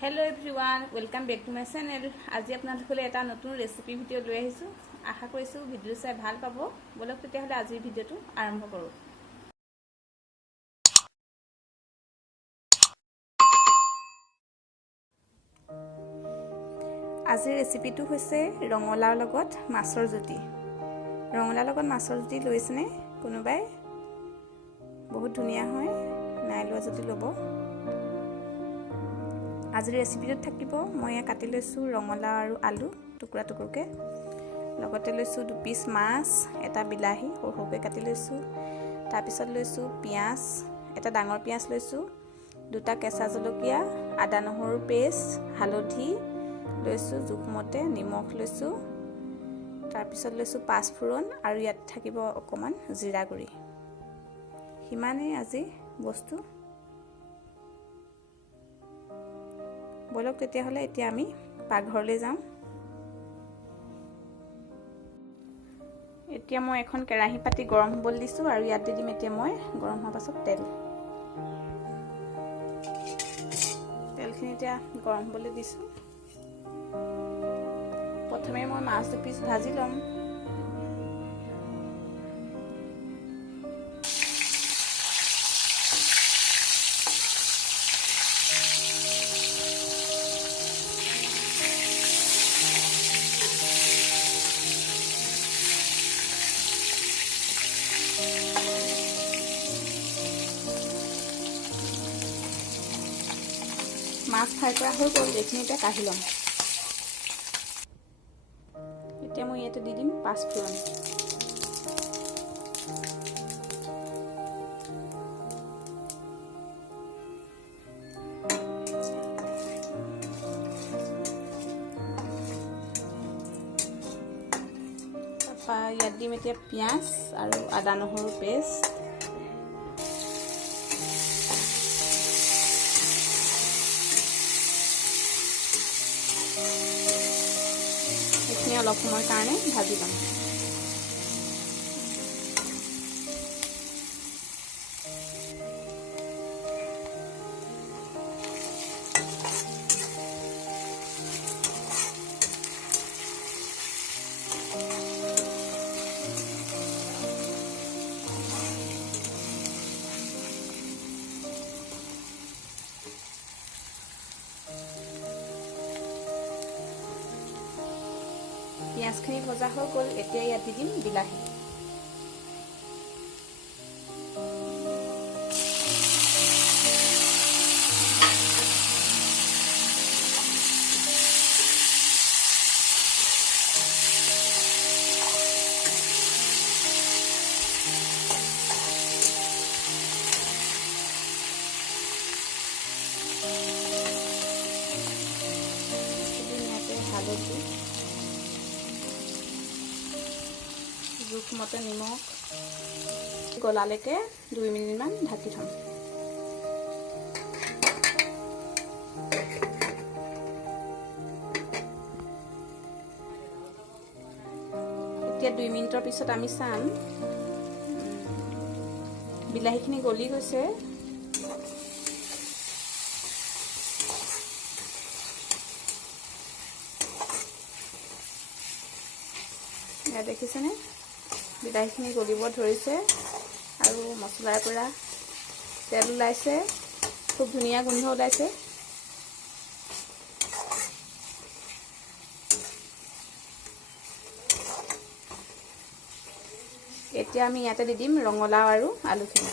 Hello everyone welcome back to my channel. आज आपनालोकले एटा नतुन recipe video লৈ আহিছো। आशा কৰিছো ভিডিও চাই ভাল পাব। বলক তেতিয়াহলে আজিৰ ভিডিওটো আৰম্ভ কৰো। আজিৰ ৰেচিপিটো হৈছে ৰঙলাওৰ লগত মাছৰ জুতি। ৰঙলাওৰ লগত মাছৰ জুতি লৈছনে কোনোবাই? বহুত ধুনিয়া হয়। নাই লোৱা জুতি লব। আজিৰ ৰেচিপিটোত থাকিব মই কাটি লৈছো ৰঙলাও আৰু আলু টুকুৰা টুকুৰকে, লগতে লৈছো 2 পিস মাছ, এটা বিলাহী সৰুকৈ কাটি লৈছো, তাৰ পিছত লৈছো পিয়াজ, এটা ডাঙৰ পিয়াজ লৈছো, দুটা কেঁচা জলকীয়া, আদা নহৰু পেষ্ট, হালধি লৈছো জোখমতে, নিমখ লৈছো, তাৰ পিছত লৈছো পাঁচফোৰণ আৰু ইয়াত থাকিব অকমান জিৰা গুৰি। হিমানেই আজি বস্তু। বলক তেতিয়াহলে এতিয়া আমি পাকঘৰলৈ যাম। এতিয়া মই এখন কেৰাহী পাতি গৰম হ'বলৈ দিছো আৰু ইয়াত দি দিম এতিয়া মই গৰম হোৱাৰ পাছত তেলখিনি এতিয়া গৰম হ'বলৈ দিছো। প্ৰথমে মই মাছ 2 পিস ভাজি লম। মাছ ফ্ৰাই কৰা হৈ গ'ল। এইখিনি এতিয়া কাঢ়ি ল'ম। এতিয়া মই ইয়াতে দি দিম পাঁচফোৰণ। তাৰপৰা ইয়াত দিম এতিয়া পিঁয়াজ আৰু আদা নহৰু পেষ্ট। অলপ সময় কাৰণে ভাজি ল'ম। পিঁয়াজখিনি ভজা হৈ গ'ল। এতিয়া ইয়াত দি দিম বিলাহী। হালধি, জোখমতে নিমখ, গলালৈকে 2 মিনিটমান ঢাকি থম। এতিয়া 2 মিনিটৰ পিছত আমি চাম বিলাহীখিনি গলি গৈছে। এয়া দেখিছেনে? বিলাহীখিনি গলিব ধৰিছে আৰু মছলাৰ পৰা তেল ওলাইছে। খুব ধুনীয়া গোন্ধ ওলাইছে। এতিয়া আমি ইয়াতে দি দিম ৰঙলাও আৰু আলুখিনি।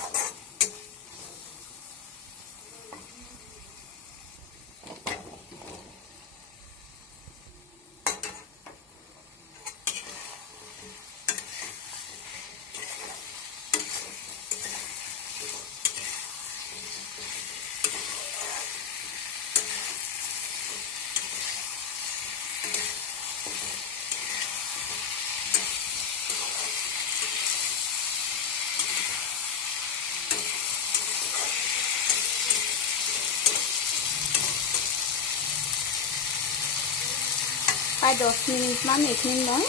প্ৰায় 10 মিনিটমান এইখিনি মই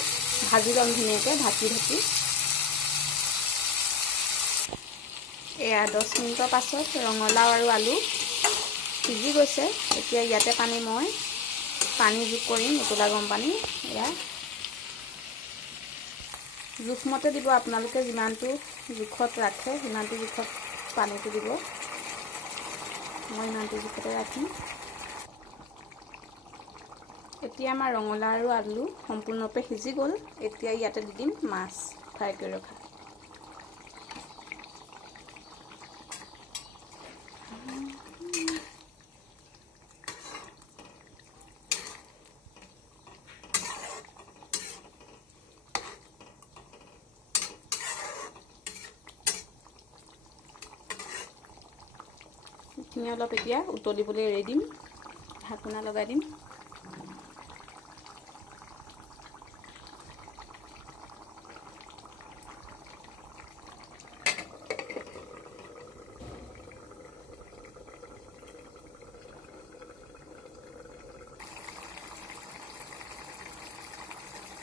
ভাজি ল'ম ধুনীয়াকৈ ঢাকি ঢাকি। এয়া 10 মিনিটৰ পাছত ৰঙলাও আৰু আলু সিজি গৈছে। এতিয়া ইয়াতে পানী যোগ কৰিম, উতলা গৰম পানী। এয়া জোখমতে দিব, আপোনালোকে যিমানটো জোখত ৰাখে সিমানটো জোখত পানীটো দিব। মই ইমানটো জোখতে ৰাখিম। এতিয়া আমাৰ ৰঙালাও আৰু আলু সম্পূৰ্ণৰূপে সিজি গ'ল। এতিয়া ইয়াতে দি দিম মাছ ফ্ৰাই কৰি ৰখা। এইখিনি অলপ এতিয়া উতলিবলৈ এৰি দিম, ঢাকোনা লগাই দিম।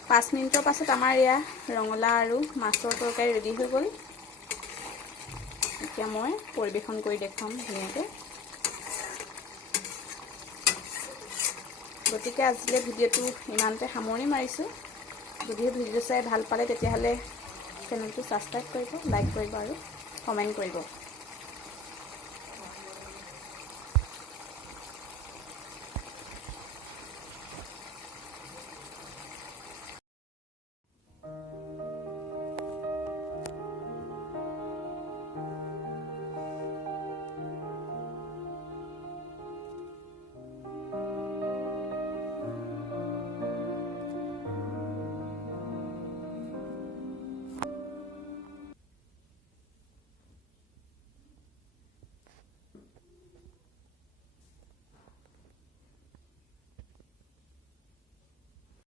পাঁচ মিনিটৰ পাছত আমাৰ এয়া ৰঙালাও আৰু মাছৰ তৰকাৰী ৰেডি হৈ গ'ল। এতিয়া মই পৰিৱেশন কৰি দেখুৱাম ধুনীয়াকৈ। গতিকে আজিলৈ ভিডিঅ'টো ইমানতে সামৰণি মাৰিছোঁ। যদিও ভিডিঅ' চাই ভাল পালে তেতিয়াহ'লে চেনেলটো ছাবস্ক্ৰাইব কৰিব, লাইক কৰিব আৰু কমেণ্ট কৰিব।